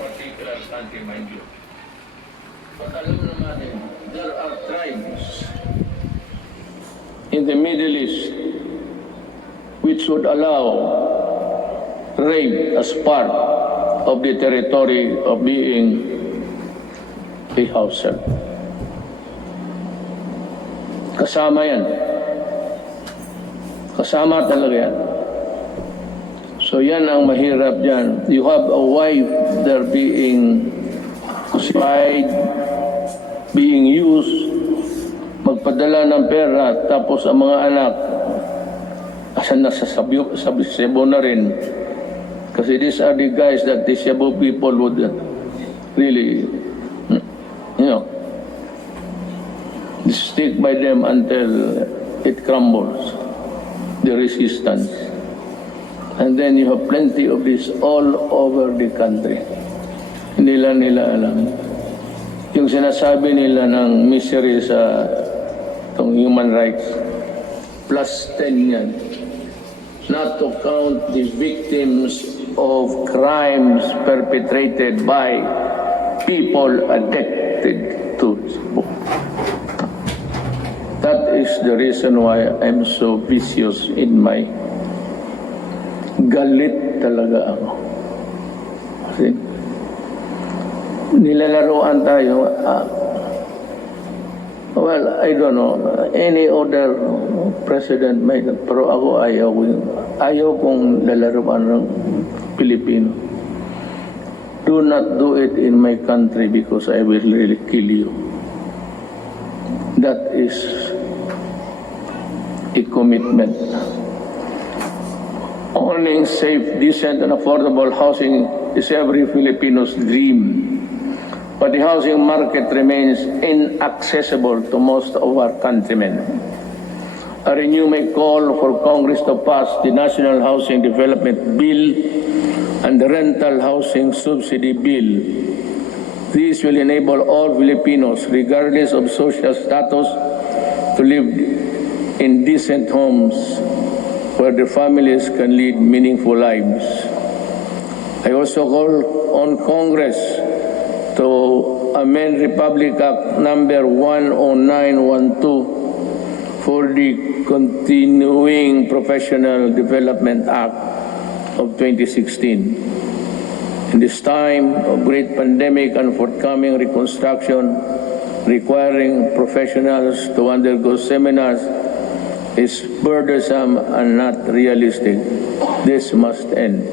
particular country, mind you. But alam natin, there are tribes in the Middle East which would allow rape as part of the territory of being a house help. Kasama yan. Kasama talaga yan. So yan ang mahirap dyan. You have a wife there being crucified, being used, magpadala ng pera, tapos ang mga anak, asan nasa Cebu na rin. Kasi these are the guys that the Cebu people would really, stick by them until it crumbles, the resistance. And then you have plenty of this all over the country. Hindi lang nila alam. Yung sinasabi nila ng misery sa human rights, plus 10 yan. Not to count the victims of crimes perpetrated by people addicted to smoke. That is the reason why I'm so vicious in my galit talaga ako. Kasi nilalaroan tayo. Well, I don't know. Any other president might, pero ako ayaw kong lalaroan ng Pilipino. Do not do it in my country because I will really kill you. That is a commitment. Owning safe, decent, and affordable housing is every Filipino's dream. But the housing market remains inaccessible to most of our countrymen. I renew my call for Congress to pass the National Housing Development Bill and the Rental Housing Subsidy Bill. These will enable all Filipinos, regardless of social status, to live in decent homes where their families can lead meaningful lives. I also call on Congress to amend Republic Act number 10912 for the Continuing Professional Development Act of 2016. In this time of great pandemic and forthcoming reconstruction, requiring professionals to undergo seminars is burdensome and not realistic. This must end.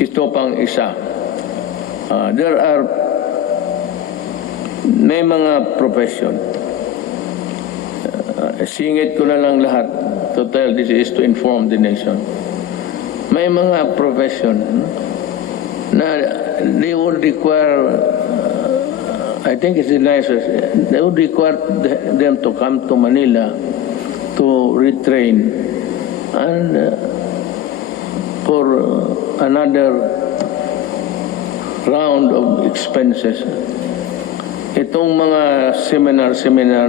Ito pang isa. May mga profession. Singit ko na lang lahat to tell this is to inform the nation. May mga profession na they would require, I think it's the nicest, they would require them to come to Manila to retrain and for another round of expenses. Itong mga seminar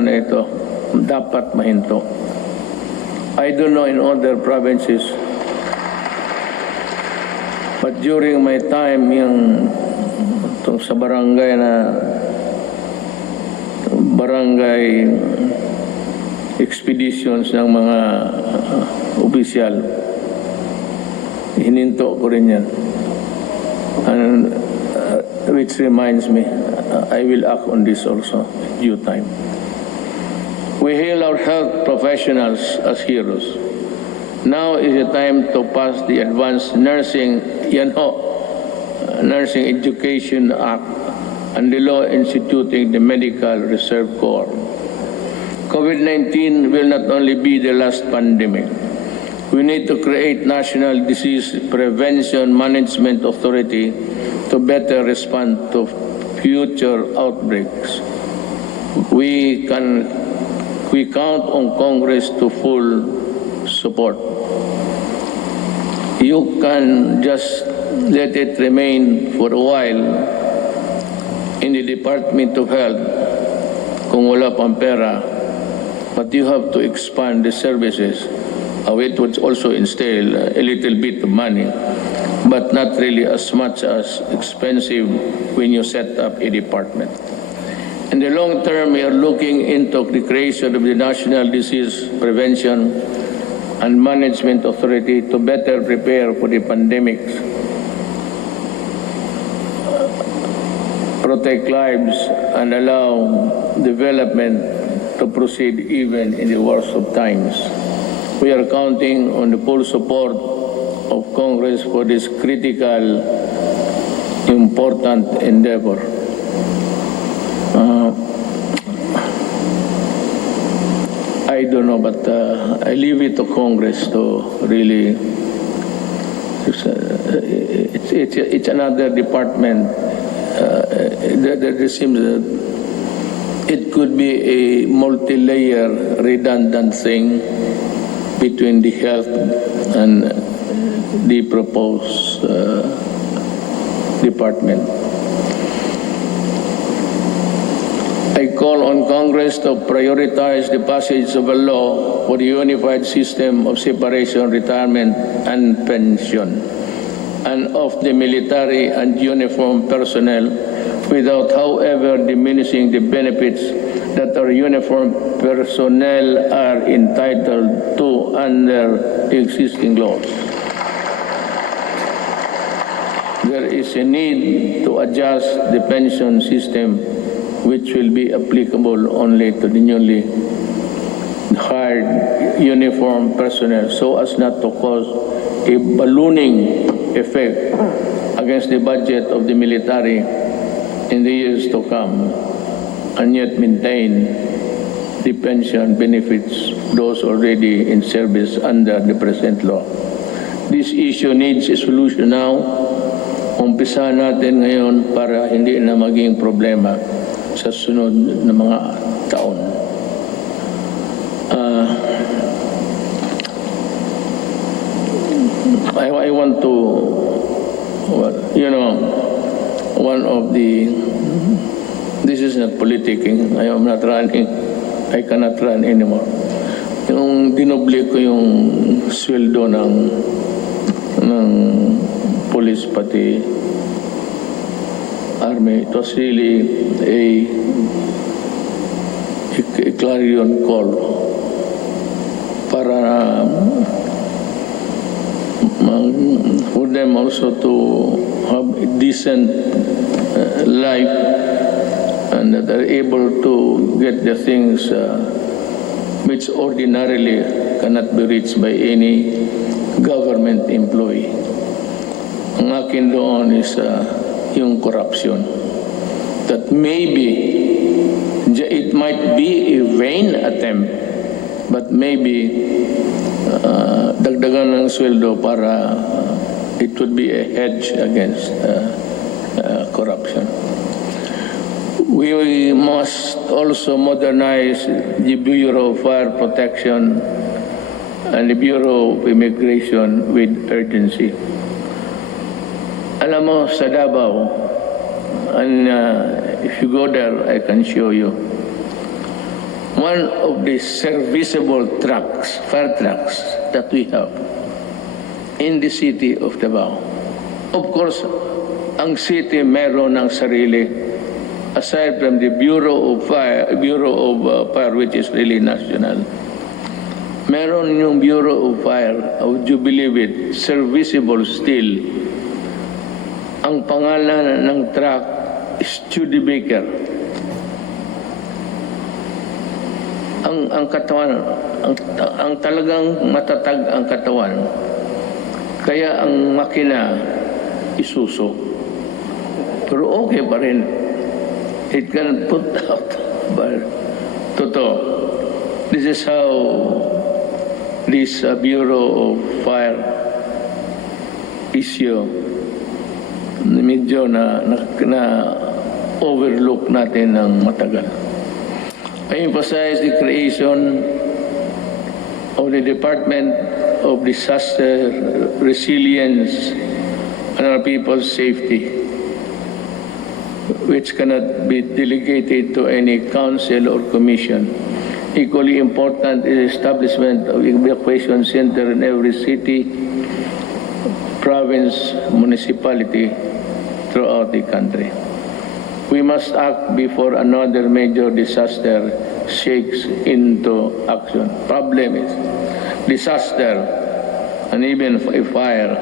na ito dapat mahinto. I don't know in other provinces, but during my time itong sa barangay expeditions ng mga opisyal, hininto ko rin yan. And which reminds me, I will act on this also in due time. We hail our health professionals as heroes. Now is the time to pass the Advanced Nursing Education Act and the law instituting the Medical Reserve Corps. COVID-19 will not only be the last pandemic. We need to create National Disease Prevention Management Authority to better respond to future outbreaks. We count on Congress to full support. You can just let it remain for a while in the Department of Health kung wala pang pera, but you have to expand the services. It would also entail a little bit of money but not really as much as expensive when you set up a department. In the long term, we are looking into the creation of the National Disease Prevention and Management Authority to better prepare for the pandemic, protect lives, and allow development to proceed even in the worst of times. We are counting on the full support of Congress for this critical, important endeavor. I don't know, but I leave it to Congress to really. It's another department. There seems that it could be a multi-layer, redundant thing between the health and the proposed department. I call on Congress to prioritize the passage of a law for the unified system of separation, retirement, and pension, and of the military and uniformed personnel, without, however, diminishing the benefits that our uniformed personnel are entitled to under existing laws. There is a need to adjust the pension system, which will be applicable only to the newly hired uniformed personnel, so as not to cause a ballooning effect against the budget of the military in the years to come, and yet maintain the pension benefits those already in service under the present law. This issue needs a solution now. Umpisa natin ngayon para hindi na maging problema sa sunod na mga taon. I want to, one of the, this is not politicking, I am not running, I cannot run anymore. Yung dinoble ko yung sweldo ng police pati army, it was really a clarion call para for them also to have a decent life, and that they're able to get the things which ordinarily cannot be reached by any government employee. Ang akin doon is yung corruption. That maybe it might be a vain attempt, but maybe dagdagan ng sweldo para it would be a hedge against corruption. We must also modernize the Bureau of Fire Protection and the Bureau of Immigration with urgency. Alam mo, sa Davao, and if you go there, I can show you, one of the serviceable trucks, fire trucks that we have in the city of Davao. Of course, ang city meron ng sarili, aside from the Bureau of Fire, which is really national. Meron yung Bureau of Fire, would you believe it, serviceable still. Ang pangalan ng truck is Studebaker. Ang katawan, ang talagang matatag ang katawan. Kaya ang makina isuso. Pero okay pa rin. It can put out. But totoo. This is how this Bureau of Fire issue medyo na overlook natin ng matagal. I emphasize the creation of the Department of Disaster Resilience and our people's safety, which cannot be delegated to any council or commission. Equally important is the establishment of evacuation center in every city, province, municipality throughout the country. We must act before another major disaster shakes into action. Problem is, disaster and even a fire,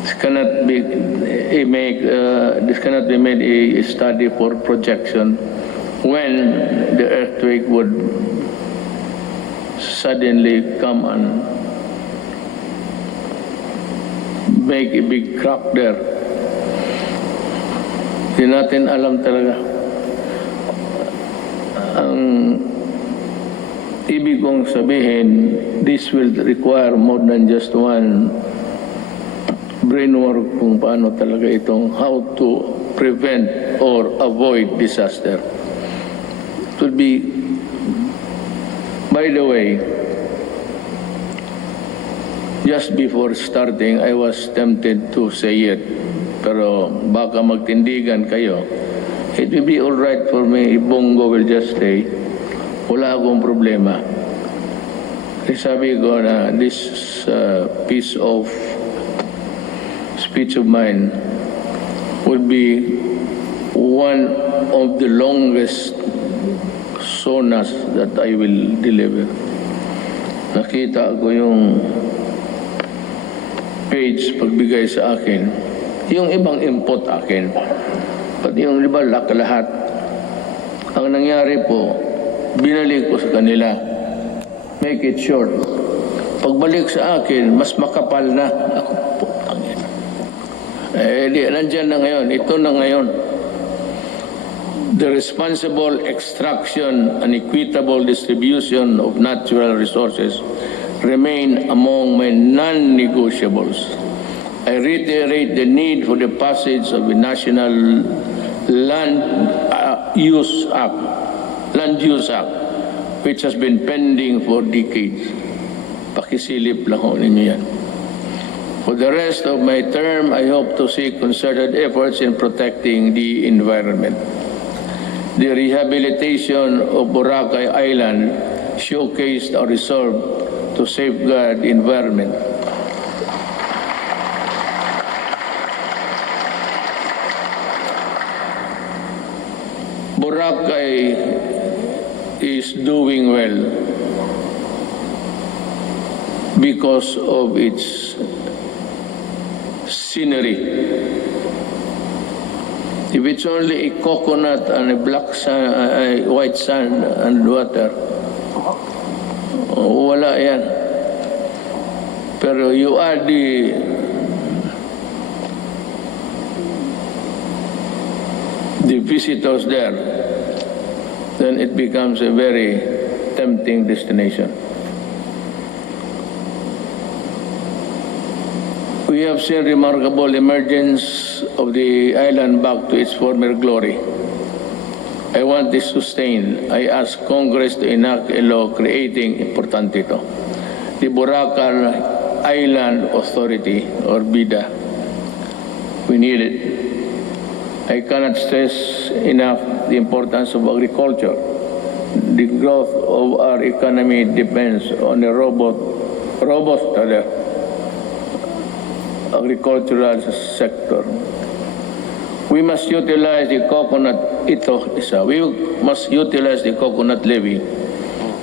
this cannot be made a study for projection when the earthquake would suddenly come and make a big crack there. Hindi natin alam talaga. Ang ibig kong sabihin, this will require more than just one brain work kung paano talaga itong how to prevent or avoid disaster. It will be, by the way, just before starting, I was tempted to say it, pero baka magtindigan kayo. It will be all right for me if Bongo will just stay. Wala akong problema. Sabi ko na this piece of speech of mine would be one of the longest SONAs that I will deliver. Nakita ko yung page pagbigay sa akin, yung ibang input akin, pati yung iba lahat. Ang nangyari po, binalik ko sa kanila. Make it short. Pagbalik sa akin, mas makapal na. Ako po, tangin. Nandyan na ngayon. Ito na ngayon. The responsible extraction and equitable distribution of natural resources remain among my non-negotiables. I reiterate the need for the passage of the National Land Use Act, which has been pending for decades. Pakisilip lang ho ninyo yan. For the rest of my term, I hope to see concerted efforts in protecting the environment. The rehabilitation of Boracay Island showcased our resolve to safeguard the environment. Boracay is doing well because of its scenery. If it's only a coconut and a black sand, white sand and water, wala yan. Pero you add the visitors there, then it becomes a very tempting destination. We have seen remarkable emergence of the island back to its former glory. I want this sustained. I ask Congress to enact a law creating, importante ito, the Boracay Island Authority or BIDA. We need it. I cannot stress enough the importance of agriculture. The growth of our economy depends on a robust agricultural sector. We must utilize the coconut, we must utilize the coconut levy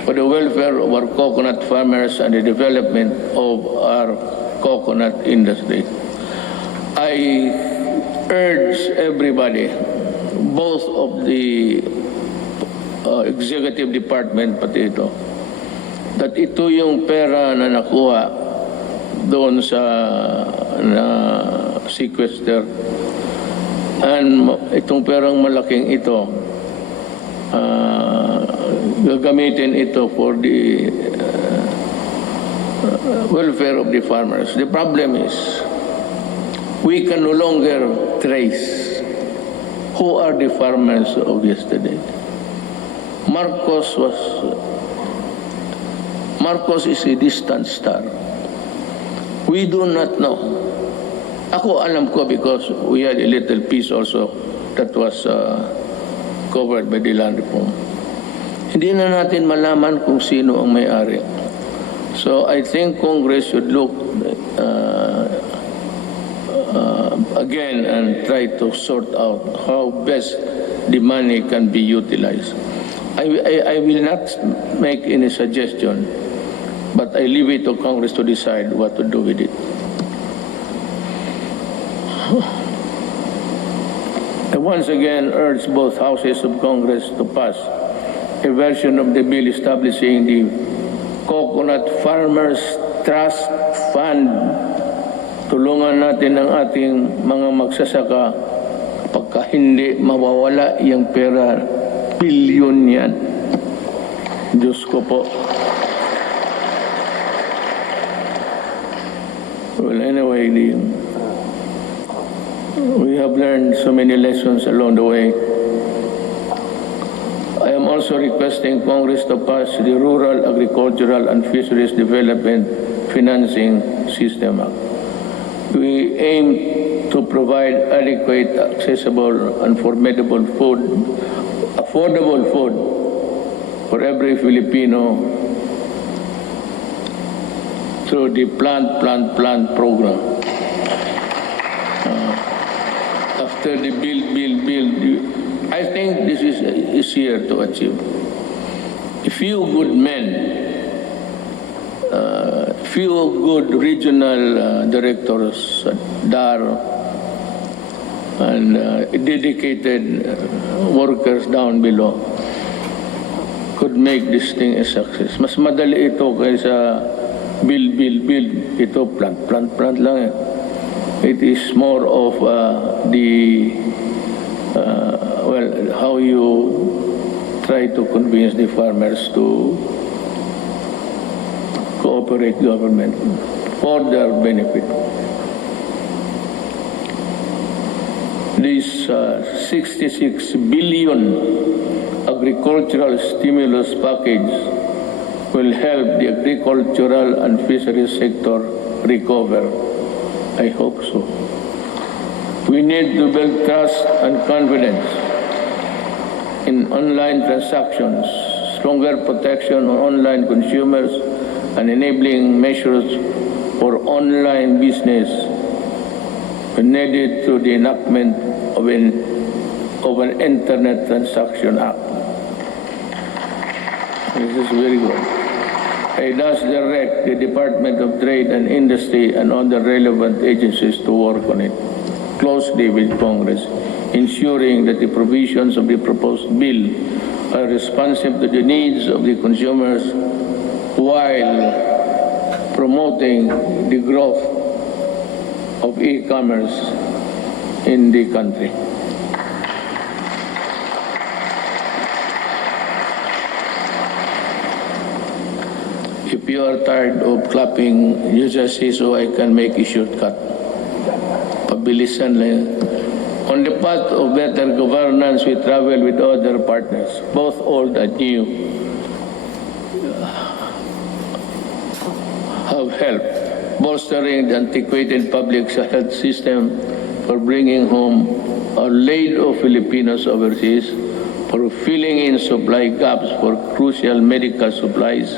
for the welfare of our coconut farmers and the development of our coconut industry. I urge everybody, both of the executive department pati ito, that ito yung pera na nakuha doon sa sequester, and itong perang malaking ito gagamitin ito for the welfare of the farmers. The problem is we can no longer trace who are the farmers of yesterday. Marcos is a distant star. We do not know. Ako alam ko because we had a little piece also that was covered by the land reform. Hindi na natin malaman kung sino ang may-ari. So I think Congress should look again and try to sort out how best the money can be utilized. I will not make any suggestion, but I leave it to Congress to decide what to do with it. I once again urge both houses of Congress to pass a version of the bill establishing the Coconut Farmers Trust Fund. Tulungan natin ang ating mga magsasaka pagka hindi mawawala yung pera, bilyon yan. Diyos ko po. Well, anyway, we have learned so many lessons along the way. I am also requesting Congress to pass the Rural, Agricultural and Fisheries Development Financing System Act. We aim to provide adequate, accessible, and affordable food for every Filipino through the Plant program. After the build, I think this is easier to achieve. A few good men, few good regional directors, DAR, and dedicated workers down below could make this thing a success. Mas madali ito kaysa build. Ito plant lang eh. It is more of how you try to convince the farmers to cooperate government for their benefit. This 66 billion agricultural stimulus package will help the agricultural and fisheries sector recover. I hope so. We need to build trust and confidence in online transactions, stronger protection on online consumers, and enabling measures for online business needed through the enactment of an Internet Transaction Act. This is very good. I thus direct the Department of Trade and Industry and other relevant agencies to work on it closely with Congress, ensuring that the provisions of the proposed bill are responsive to the needs of the consumers while promoting the growth of e-commerce in the country. If you are tired of clapping, you just say so I can make a shortcut. Pabilisan lang. On the path of better governance, we travel with other partners, both old and new, have helped bolstering the antiquated public health system, for bringing home a load of Filipinos overseas, for filling in supply gaps for crucial medical supplies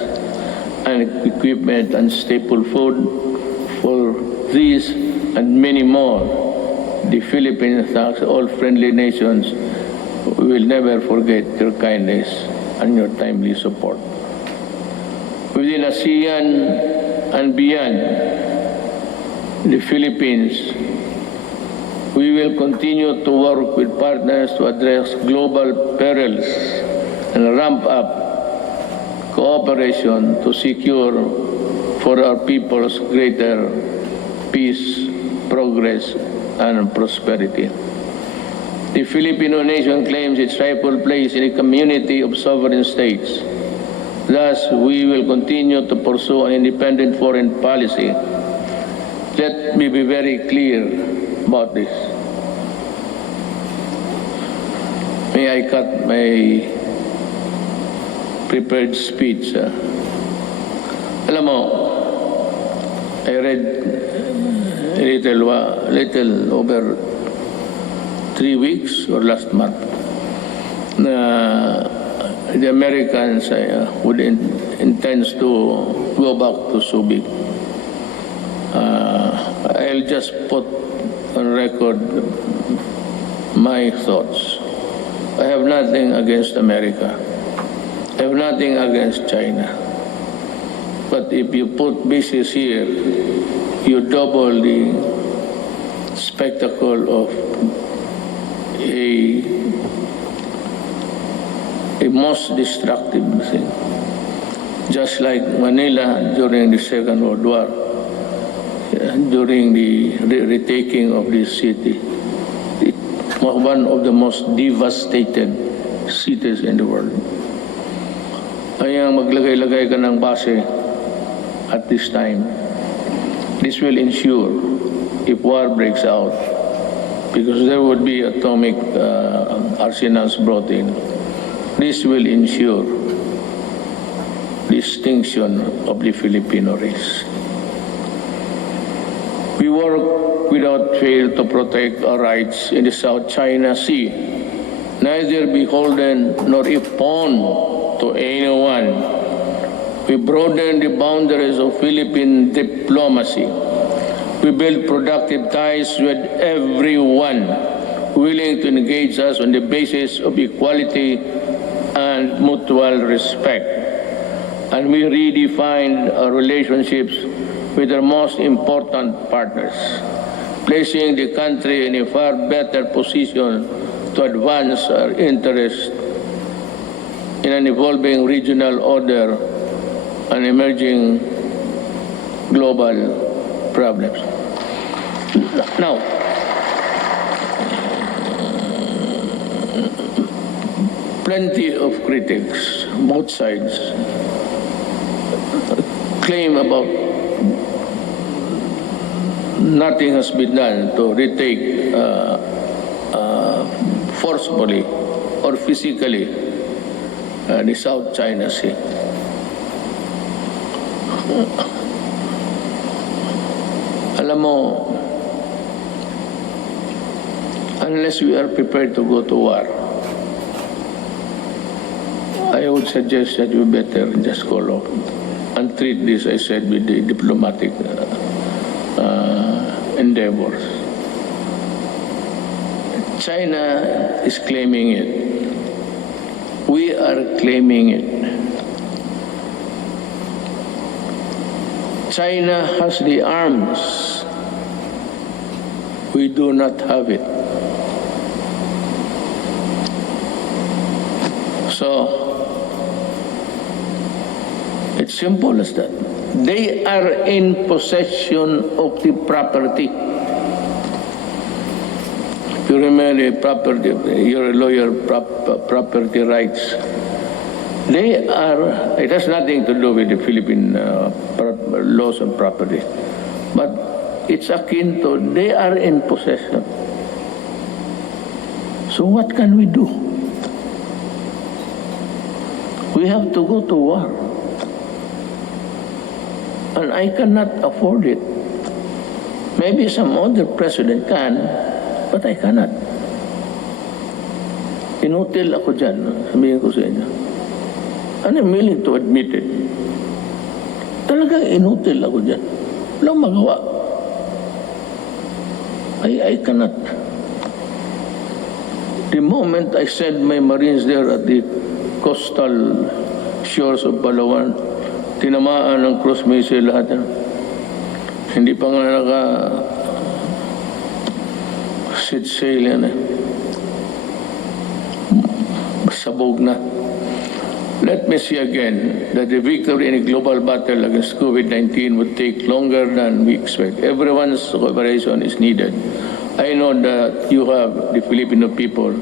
and equipment and staple food. For these and many more, the Philippines thanks all friendly nations. We will never forget your kindness and your timely support. Within ASEAN and beyond the Philippines, we will continue to work with partners to address global perils and ramp up cooperation to secure for our peoples greater peace, progress, and prosperity. The Filipino nation claims its rightful place in a community of sovereign states. Thus, we will continue to pursue an independent foreign policy. Let me be very clear about this. May I cut my prepared speech? Alam mo, I read a little over 3 weeks or last month na the Americans intends to go back to Subic. I I'll just put on record my thoughts. I have nothing against America. I have nothing against China. But if you put bases here, you double the spectacle of a most destructive thing. Just like Manila during the Second World War, during the retaking of this city, one of the most devastated cities in the world. Kaya maglagay-lagay ka ng base at this time. This will ensure if war breaks out, because there would be atomic arsenals brought in. This will ensure the extinction of the Filipino race. We work without fail to protect our rights in the South China Sea, neither beholden nor a pawn to anyone. We broaden the boundaries of Philippine diplomacy. We build productive ties with everyone willing to engage us on the basis of equality and mutual respect. And we redefined our relationships with our most important partners, placing the country in a far better position to advance our interests in an evolving regional order and emerging global problems. Now, plenty of critics, both sides, claim about nothing has been done to retake forcefully or physically the South China Sea. Alam mo, unless we are prepared to go to war, I would suggest that we better just call off and treat this, I said, with the diplomatic endeavors. China is claiming it. We are claiming it. China has the arms. We do not have it. So, it's simple as that. They are in possession of the property. You remember property, you're a lawyer, property rights. They are, it has nothing to do with the Philippine laws on property. But it's akin to, they are in possession. So what can we do? We have to go to war. And I cannot afford it. Maybe some other president can, but I cannot. Inutil ako dyan, sabihin ko sa inyo. And I'm willing to admit it. Talagang inutil ako dyan. Walang magawa. I cannot. The moment I send my Marines there at the coastal shores of Palawan, tinamaan ng cruise missile lahat yan. Hindi pa nga set sail yan eh. Sabog na. Let me see again that the victory in a global battle against COVID-19 would take longer than we expect. Everyone's cooperation is needed. I know that you have, the Filipino people,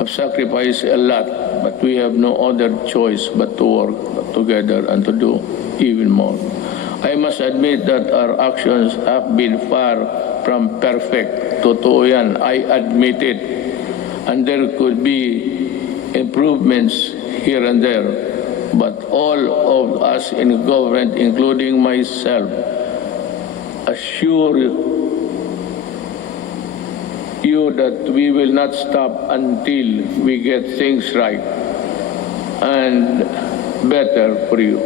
have sacrificed a lot, but we have no other choice but to work together and to do even more. I must admit that our actions have been far from perfect. Totoo yan, I admit it. And there could be improvements here and there. But all of us in government, including myself, assure you that we will not stop until we get things right and better for you.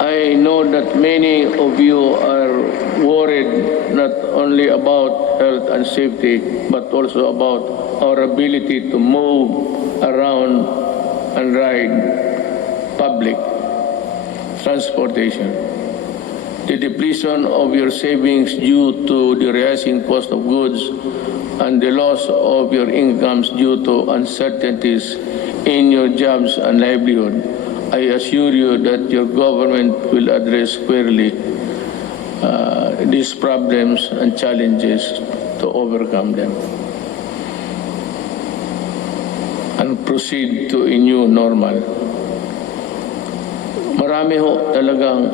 I I know that many of you are worried not only about health and safety, but also about our ability to move around and ride public transportation. The depletion of your savings due to the rising cost of goods and the loss of your incomes due to uncertainties in your jobs and livelihood, I assure you that your government will address squarely these problems and challenges to overcome them and proceed to a new normal. Marami ho talagang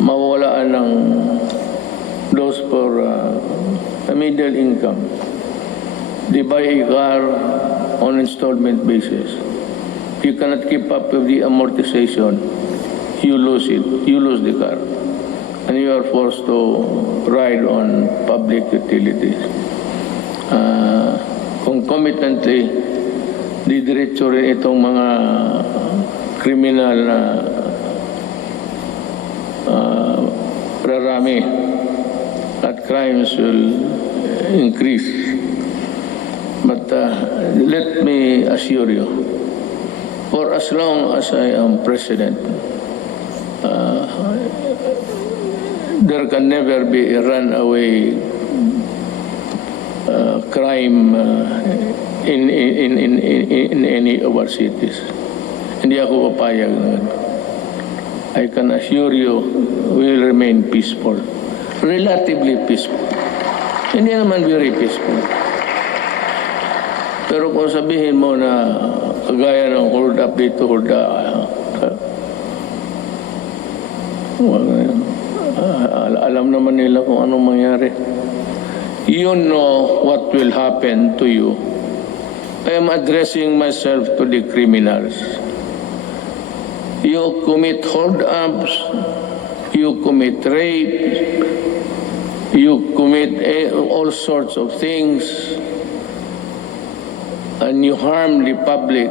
mawawalaan ng those for a middle income. They buy a car on installment basis. You cannot keep up with the amortization. You lose it. You lose the car. And you are forced to ride on public utilities. Concomitantly, didiretso rin itong mga kriminal na rarami at crimes will increase. But let me assure you, for as long as I am president, there can never be a runaway crime in any of our cities. Hindi ako papayag naman. I can assure you, we will remain peaceful. Relatively peaceful. Hindi naman very peaceful. Pero kung sabihin mo na kagaya ng hold up dito, hold up, alam naman nila kung anong mangyari. You know what will happen to you. I am addressing myself to the criminals. You commit hold-ups, you commit rape, you commit all sorts of things, and you harm the public,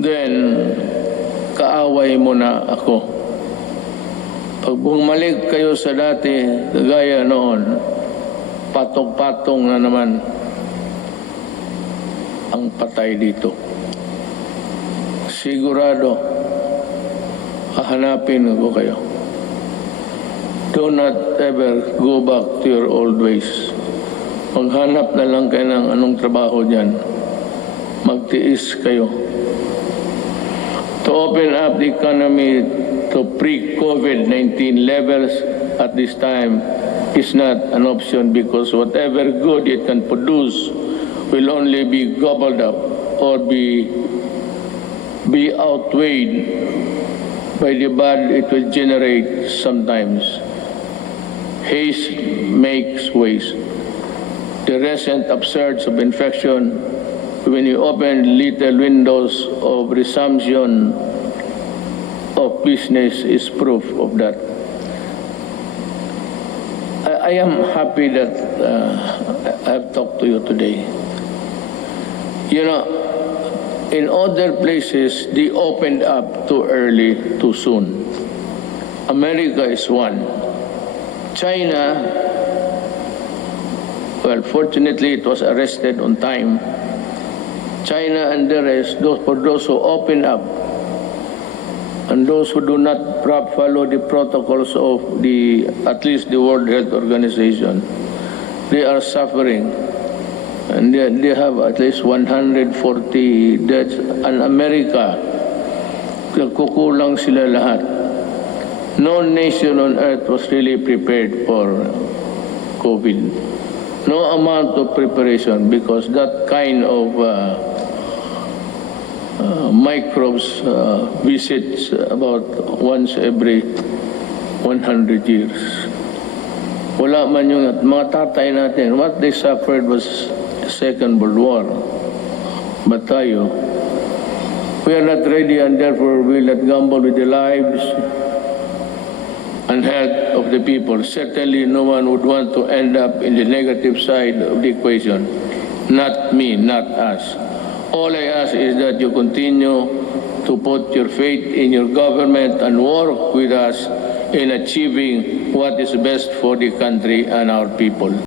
then kaaway mo na ako. Pag bumalik kayo sa dati, gaya noon, patong-patong na naman ang patay dito. Sigurado, hahanapin ko kayo. Do not ever go back to your old ways. Maghanap na lang kayo ng anong trabaho dyan. Magtiis kayo. To open up the economy to pre-COVID-19 levels at this time is not an option because whatever good it can produce will only be gobbled up or be outweighed by the bad it will generate sometimes. Haste makes waste. The recent upsurge of infection, when you open little windows of resumption of business, is proof of that. I am happy that I have talked to you today. You know, in other places, they opened up too early, too soon. America is one. China, well, fortunately, it was arrested on time. China and the rest, for those who open up, and those who do not follow the protocols of at least the World Health Organization, they are suffering. And they have at least 140 deaths. And America, kukulang sila lahat. No nation on earth was really prepared for COVID. No amount of preparation because that kind of microbes visits about once every 100 years. Wala man yung mga tatay natin. What they suffered was Second World War. But tayo, we are not ready and therefore we will not gamble with the lives and health of the people. Certainly no one would want to end up in the negative side of the equation. Not me, not us. All I ask is that you continue to put your faith in your government and work with us in achieving what is best for the country and our people.